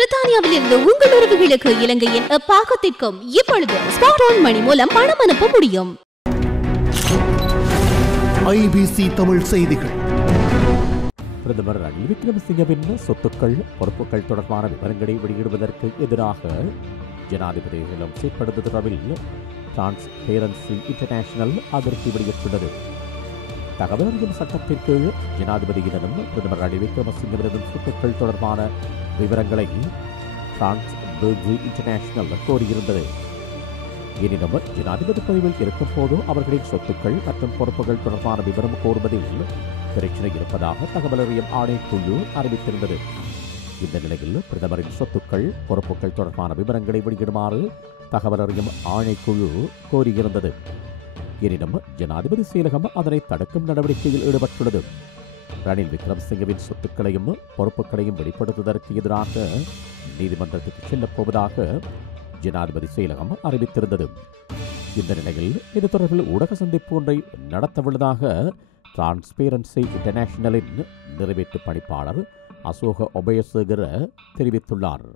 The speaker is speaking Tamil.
பிரித்தானியாவில் இருந்து உங்கள் உறவுகளுக்கு இலங்கையின் பாகத்திற்கும் இப்பொழுது ஸ்மார்ட் போன் மணி மூலம் பணம் அனுப்ப முடியும். ஐபிசி தமிழ் செய்திகள். பிரதமர் ரணில் விக்ரமசிங்கவின் சொத்துக்கள் பொறுப்புகள் தொடர்பான விவரங்களை வெளியிடுவதற்கு எதிராக ஜனாதிபதிகளும் செயற்படுவது தொடர்பில் டிரான்ஸ்பேரன்சி இன்டர்நேஷனல் அதிருப்தி வெளியிட்டுள்ளது. தகவல் அறியும் சட்டத்தின் கீழ் பிரதமர் ரணில் விக்ரமசிங்கவினதும் சொத்துக்கள் தொடர்பான விவரங்களை டிரான்ஸ்பேரன்சி இன்டர்நேஷனல் கோரியிருந்தது. எனினும் ஜனாதிபதி பதிவில் இருக்கும் போது அவர்களின் சொத்துக்கள் மற்றும் பொறுப்புகள் தொடர்பான விவரம் கோருவதில் பிரச்சனை இருப்பதாக தகவல் அறியும் ஆணைக்குழு அறிவித்திருந்தது. இந்த நிலையில் பிரதமரின் சொத்துக்கள் பொறுப்புகள் தொடர்பான விவரங்களை வெளியிடுமாறு தகவல் அறியும் ஆணைக்குழு கோரியிருந்தது. எனினும் ஜனாதிபதி செயலகம் அதனை தடுக்கும் நடவடிக்கையில் ஈடுபட்டுள்ளது. ரணில் விக்ரம்சிங்கவின் சொத்துக்களையும் பொறுப்புகளையும் வெளிப்படுத்துவதற்கு எதிராக நீதிமன்றத்துக்கு செல்லப் போவதாக ஜனாதிபதி செயலகம் அறிவித்திருந்தது. இந்த நிலையில் இது தொடர்பில் ஊடக சந்திப்பு ஒன்றை நடத்தவுள்ளதாக டிரான்ஸ்பேரன்சி இன்டர்நேஷனலின் நிறைவேற்று பணிப்பாளர் அசோக ஒபயசேகர தெரிவித்துள்ளார்.